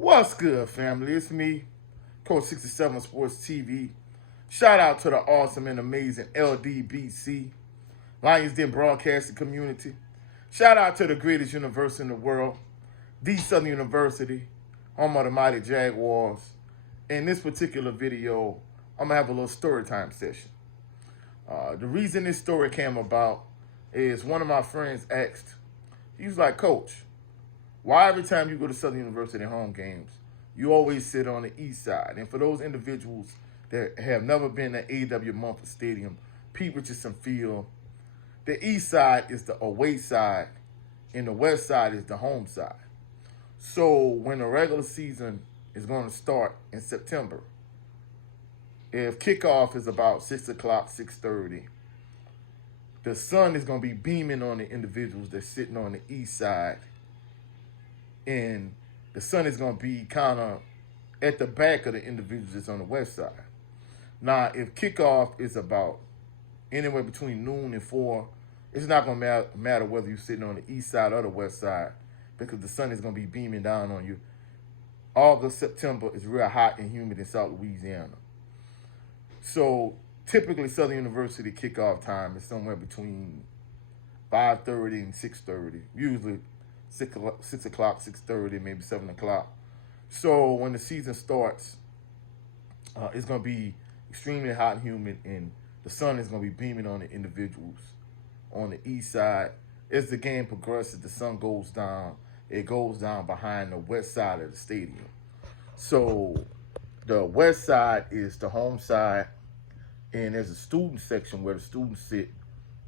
What's good, family? It's me, Coach 67 Sports TV. Shout out to the awesome and amazing LDBC, Lions Den Broadcasting Community. Shout out to the greatest university in the world, the Southern University, home of the mighty Jaguars. In this particular video, I'm going to have a little story time session. The reason this story came about is one of my friends asked, he was like, Coach, why every time you go to Southern University home games, you always sit on the east side? And for those individuals that have never been to A.W. Mumford Stadium, Pete Richardson Field, the east side is the away side, and the west side is the home side. So when the regular season is going to start in September, if kickoff is about 6 o'clock, 6:30, the sun is going to be beaming on the individuals that's sitting on the east side, and the sun is going to be kind of at the back of the individuals that's on the west side. Now, if kickoff is about anywhere between noon and 4, it's not going to matter whether you're sitting on the east side or the west side, because the sun is going to be beaming down on you. August, September is real hot and humid in South Louisiana. So typically Southern University kickoff time is somewhere between 5:30 and 6:30, usually 6 o'clock, 6:30, maybe 7 o'clock. So when the season starts, it's going to be extremely hot and humid, and the sun is going to be beaming on the individuals on the east side. As the game progresses, the sun goes down. It goes down behind the west side of the stadium. So the west side is the home side, and there's a student section where the students sit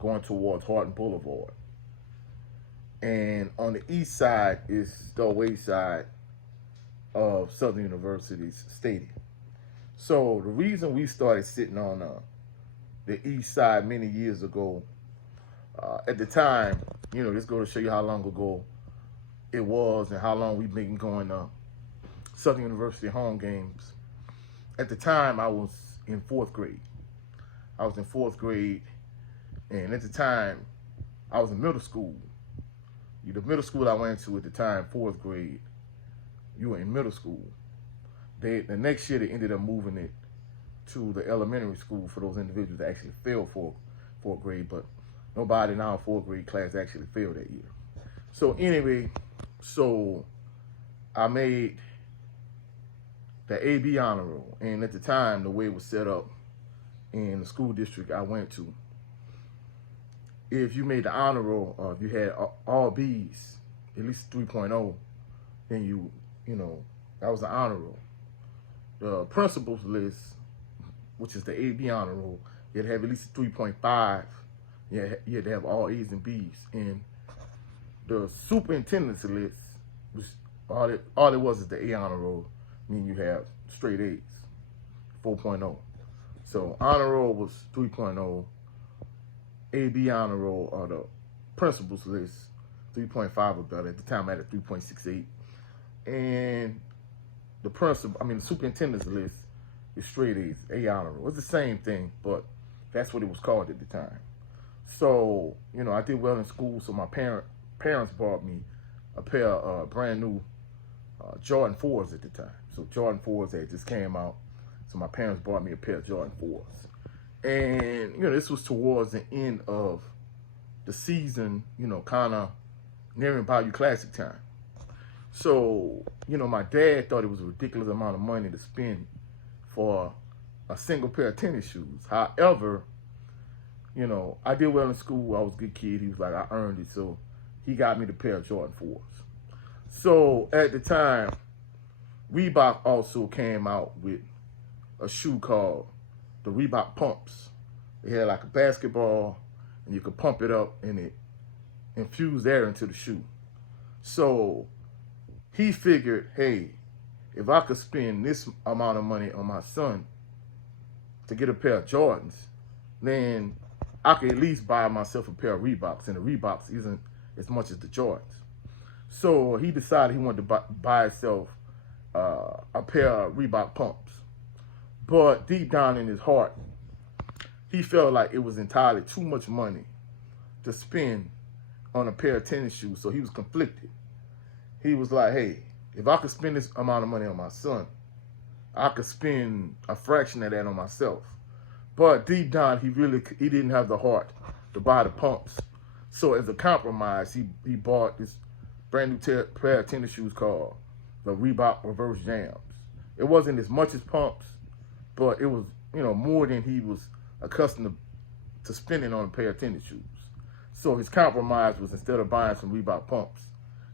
going towards Hardin Boulevard. And on the east side is the away side of Southern University's stadium. So the reason we started sitting on the east side many years ago, at the time, this goes to show you how long ago it was and how long we've been going to Southern University home games. At the time, I was in fourth grade. And at the time, I was in middle school. The middle school I went to at the time, fourth grade, you were in middle school. The next year, they ended up moving it to the elementary school for those individuals that actually failed fourth grade, but nobody in our fourth grade class actually failed that year. So anyway, I made the AB honor roll, and at the time, the way it was set up in the school district I went to, if you made the honor roll, or if you had all B's, at least 3.0, then that was the honor roll. The principal's list, which is the AB honor roll, you'd have at least 3.5. You had to have all A's and B's. And the superintendent's list, was all it was is the A honor roll, meaning you have straight A's, 4.0. So honor roll was 3.0. AB honor roll, or the principal's list, 3.5 or better. At the time, I had a 3.68. And the superintendent's list is straight A's, A honor roll. It's the same thing, but that's what it was called at the time. So, I did well in school, so my parents bought me a pair of brand new Jordan 4s at the time. So Jordan 4s had just came out, so my parents bought me a pair of Jordan 4s. And, this was towards the end of the season, kind of nearing Bayou Classic time. So, my dad thought it was a ridiculous amount of money to spend for a single pair of tennis shoes. However, I did well in school. I was a good kid. He was like, I earned it. So he got me the pair of Jordan 4s. So at the time, Reebok also came out with a shoe called the Reebok Pumps. They had like a basketball, and you could pump it up, and it infused air into the shoe. So he figured, hey, if I could spend this amount of money on my son to get a pair of Jordans, then I could at least buy myself a pair of Reeboks, and the Reeboks isn't as much as the Jordans. So he decided he wanted to buy himself a pair of Reebok Pumps. But deep down in his heart, he felt like it was entirely too much money to spend on a pair of tennis shoes, so he was conflicted. He was like, hey, if I could spend this amount of money on my son, I could spend a fraction of that on myself. But deep down, he didn't have the heart to buy the pumps. So as a compromise, he bought this brand new pair of tennis shoes called the Reebok Reverse Jams. It wasn't as much as pumps, but it was, more than he was accustomed to spending on a pair of tennis shoes. So his compromise was, instead of buying some Reebok pumps,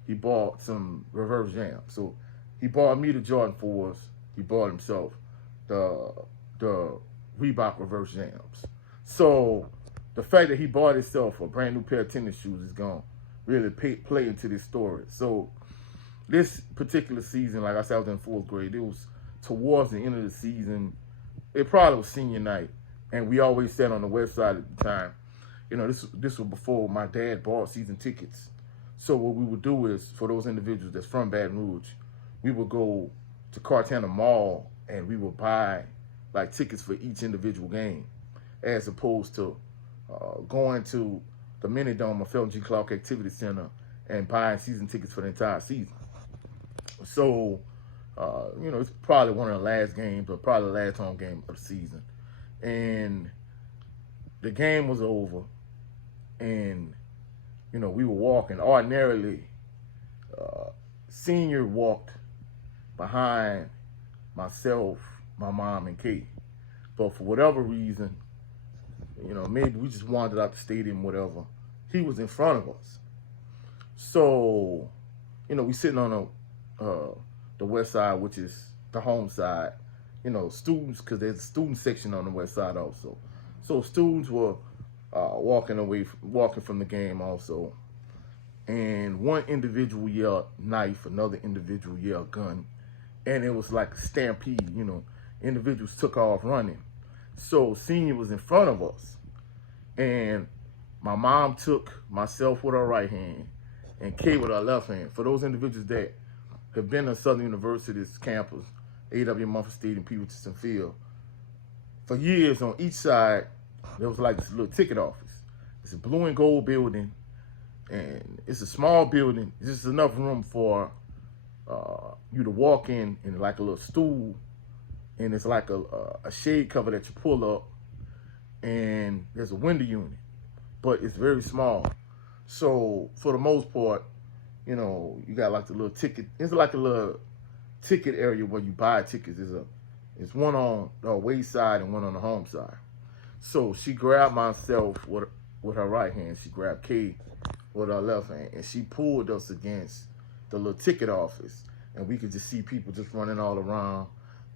he bought some Reverse Jams. So he bought me the Jordan 4s. He bought himself the Reebok Reverse Jams. So the fact that he bought himself a brand new pair of tennis shoes is going to really play into this story. So this particular season, like I said, I was in 4th grade. It was towards the end of the season. It probably was senior night. And we always said on the website at the time, this was before my dad bought season tickets. So what we would do is, for those individuals that's from Baton Rouge, we would go to Cartana Mall and we would buy like tickets for each individual game, as opposed to going to the Mini Dome or Felton G. Clark Activity Center and buying season tickets for the entire season. So, it's probably one of the last games, or probably the last home game of the season. And the game was over, and, we were walking. Ordinarily, Senior walked behind myself, my mom, and Kate. But for whatever reason, maybe we just wandered out the stadium, whatever, he was in front of us. So, we sitting on the west side, which is the home side, students, because there's a student section on the west side also. So students were walking from the game also. And one individual yelled knife, another individual yelled gun. And it was like a stampede, individuals took off running. So Senior was in front of us. And my mom took myself with her right hand and Kate with her left hand. For those individuals that have been to Southern University's campus, A.W. Mumford Stadium, P. Richardson Field, for years on each side, there was like this little ticket office. It's a blue and gold building, and it's a small building. It's just enough room for you to walk in like a little stool, and it's like a shade cover that you pull up, and there's a window unit, but it's very small. So for the most part, you got like the little ticket. It's like a little ticket area where you buy tickets. It's one on the away side and one on the home side. So she grabbed myself with her right hand. She grabbed Kay with her left hand, and she pulled us against the little ticket office, and we could just see people just running all around.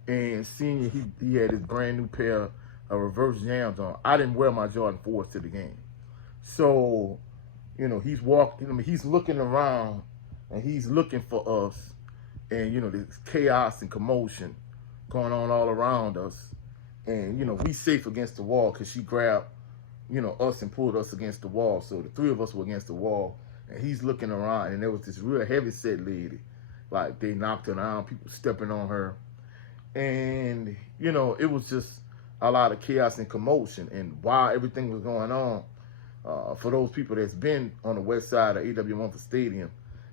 And Senior, he had his brand new pair of Reverse Jams on. I didn't wear my Jordan 4s to the game. So, he's walking, he's looking around, and he's looking for us. And, there's chaos and commotion going on all around us. And, we safe against the wall, because she grabbed, us and pulled us against the wall. So the three of us were against the wall, and he's looking around, and there was this real heavy-set lady. Like, they knocked her down, people stepping on her. And, it was just a lot of chaos and commotion. And while everything was going on, for those people that's been on the west side of A.W. Mumford Stadium,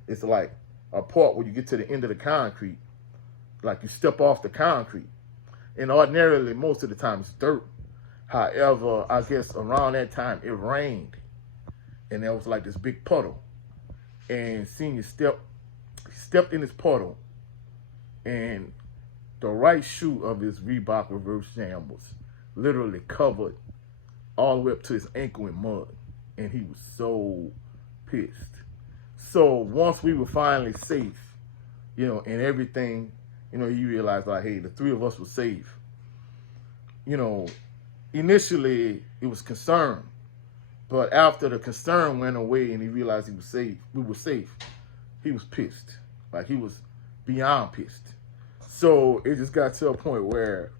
it's like a part where you get to the end of the concrete, like you step off the concrete. And ordinarily, most of the time, it's dirt. However, I guess around that time, it rained. And there was like this big puddle. And Senior stepped in this puddle, and the right shoe of his Reebok Reverse Jam was literally covered all the way up to his ankle in mud. And he was so pissed. So once we were finally safe, and everything, you realize, like, hey, the three of us were safe. Initially it was concern, but after the concern went away and he realized we were safe, he was pissed. Like, he was beyond pissed. So it just got to a point where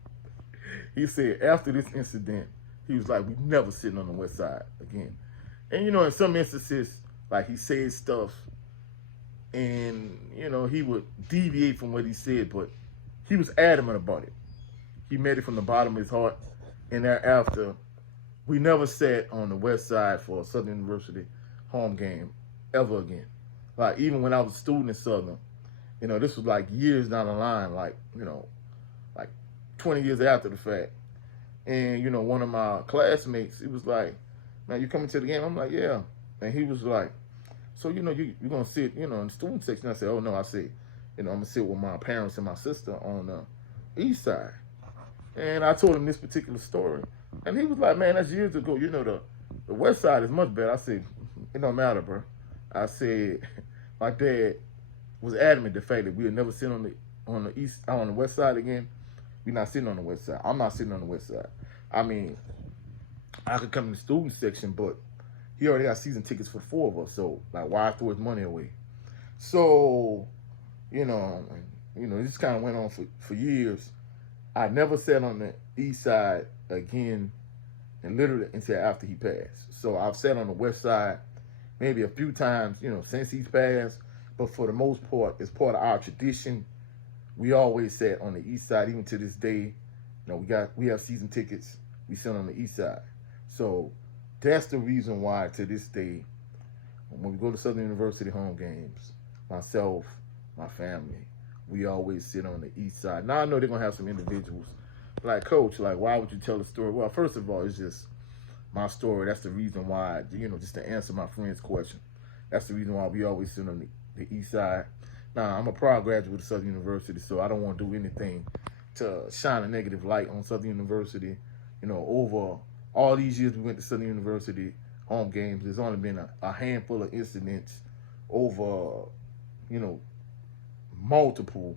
he said after this incident, he was like, we never sitting on the west side again. And, in some instances, like, he said stuff and, he would deviate from what he said, but he was adamant about it. He made it from the bottom of his heart. And thereafter, we never sat on the west side for a Southern University home game ever again. Like, even when I was a student in Southern, You know, this was like years down the line, like, you know, like 20 years after the fact. And, you know, one of my classmates, he was like, man, you coming to the game? I'm like, yeah. And he was like, so, you know, you're going to sit, you know, in the student section. I said, oh, no. I said, you know, I'm going to sit with my parents and my sister on the east side. And I told him this particular story. And he was like, man, that's years ago. You know, the west side is much better. I said, it don't matter, bro. I said, my dad was adamant the fact that we would never sit on the west side again. We're not sitting on the west side. I'm not sitting on the west side. I mean, I could come in the student section, but he already got season tickets for 4 of us. So, like, why throw his money away? So, you know, this kind of went on for years. I never sat on the east side again, and literally until after he passed. So I've sat on the west side maybe a few times, you know, since he's passed. But for the most part, it's part of our tradition. We always sat on the east side, even to this day. You know, we have season tickets. We sit on the east side. So that's the reason why to this day, when we go to Southern University home games, myself, my family, we always sit on the east side. Now I know they're gonna have some individuals like, Coach, like, why would you tell a story? Well, first of all, it's just my story. That's the reason why, you know, just to answer my friend's question. That's the reason why we always sit on the east side. Now, I'm a proud graduate of Southern University, so I don't want to do anything to shine a negative light on Southern University. You know, over all these years we went to Southern University home games, there's only been a handful of incidents over, you know, multiple,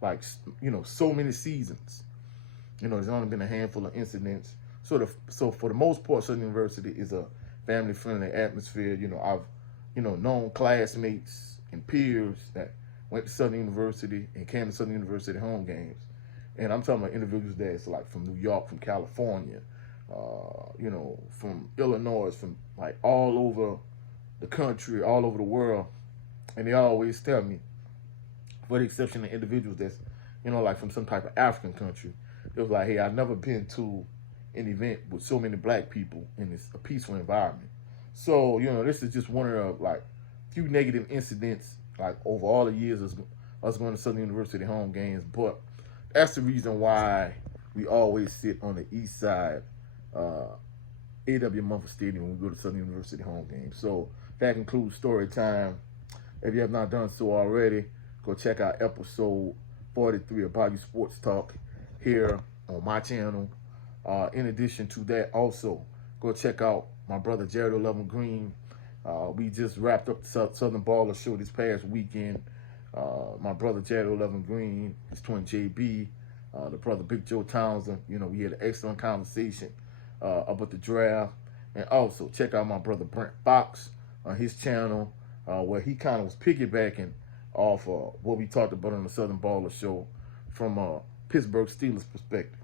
like, you know, so many seasons. You know, there's only been a handful of incidents. So for the most part, Southern University is a family-friendly atmosphere. You know, I've, you know, known classmates and peers that went to Southern University and came to Southern University home games. And I'm talking about individuals that's like from New York, from California, you know, from Illinois, from like all over the country, all over the world. And they always tell me, for the exception of individuals that's, you know, like from some type of African country, it was like, hey, I've never been to an event with so many black people in this a peaceful environment. So, you know, this is just one of the, like, few negative incidents, like, over all the years of us going to Southern University home games. But that's the reason why we always sit on the east side, A.W. Mumford Stadium, when we go to Southern University home games. So that concludes story time. If you have not done so already, go check out episode 43 of Bayou Sports Talk here on my channel. In addition to that, also, go check out my brother Jared 11 Green. We just wrapped up the Southern Baller Show this past weekend. My brother Jared 11 Green, his twin JB, the brother Big Joe Townsend. You know, we had an excellent conversation about the draft. And also, check out my brother Brent Fox on his channel, where he kind of was piggybacking off what we talked about on the Southern Baller Show from a Pittsburgh Steelers perspective.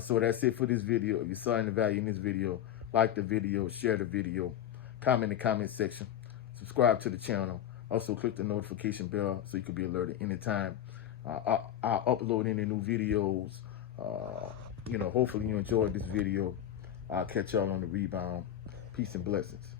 So that's it for this video. If you saw any value in this video, like the video, share the video, comment in the comment section, subscribe to the channel. Also, click the notification bell so you can be alerted anytime I upload any new videos. You know, hopefully you enjoyed this video. I'll catch y'all on the rebound. Peace and blessings.